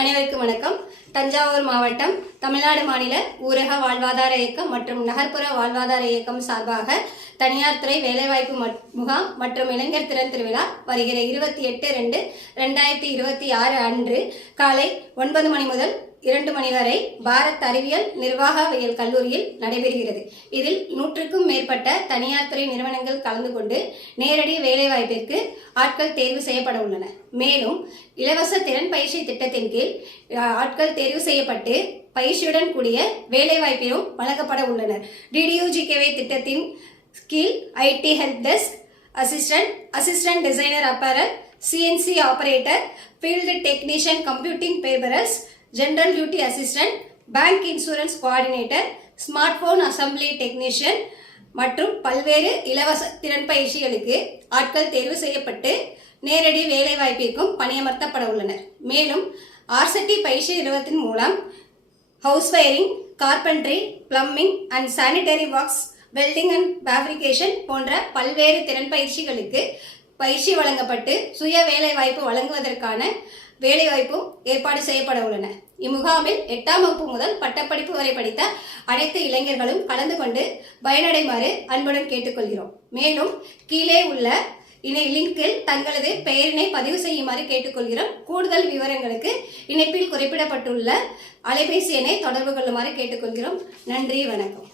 அனைவருக்கும் வணக்கம். தஞ்சாவூர் மாவட்டம் தமிழ்நாடு மாநில ஊரக வாழ்வாதார இயக்கம் மற்றும் நகர்ப்புற வாழ்வாதார இயக்கம் சார்பாக தனியார் துறை வேலைவாய்ப்பு முகாம் மற்றும் இளைஞர் திறன் திருவிழா வருகிற 28/2/2026 அன்று காலை 9 மணி முதல் 2 மணி வரை பாரத் அறிவியல் நிர்வாகவியல் கல்லூரியில் நடைபெறுகிறது. இதில் 100க்கும் மேற்பட்ட தனியார் துறை நிறுவனங்கள் கலந்து கொண்டு நேரடி வேலைவாய்ப்பிற்கு ஆட்கள் தேர்வு செய்யப்பட உள்ளன. மேலும் இலவச திறன் பயிற்சி திட்டத்தின் கீழ் ஆட்கள் தேர்வு செய்யப்பட்டு பயிற்சியுடன் கூடிய வேலைவாய்ப்பிலும் வழங்கப்பட உள்ளனர். DDUGKV திட்டத்தின் கீழ் IT help desk assistant designer apparel, CNC operator, field technician, computing peripherals, general duty assistant, bank insurance coordinator, smart phone assembly technician மற்றும் பல்வேறு இலவச திறன் பயிற்சிகளுக்கு ஆட்கள் தேர்வு செய்யப்பட்டு நேரடி வேலைவாய்ப்பிற்கும் பணியமர்த்தப்பட உள்ளனர். மேலும் RCT பயிற்சி நிறுவனத்தின் மூலம் house wiring, carpentry, plumbing and sanitary works, welding and fabrication போன்ற பல்வேறு திறன் பயிற்சிகளுக்கு பயிற்சி வழங்கப்பட்டு சுய வேலைவாய்ப்பு வழங்குவதற்கான வேலைவாய்ப்பும் ஏற்பாடு செய்யப்பட உள்ளன. இம்முகாமில் 8ஆம் வகுப்பு முதல் பட்டப்படிப்பு வரை படித்த அனைத்து இளைஞர்களும் கலந்து கொண்டு பயனடைமாறு அன்புடன் கேட்டுக்கொள்கிறோம். மேலும் கீழே உள்ள லிங்கில் தங்களது பெயரினை பதிவு செய்யுமாறு கேட்டுக்கொள்கிறோம். கூடுதல் விவரங்களுக்கு இணைப்பில் குறிப்பிடப்பட்டுள்ள அலைபேசி எண்ணை தொடர்பு கொள்ளுமாறு கேட்டுக்கொள்கிறோம். நன்றி, வணக்கம்.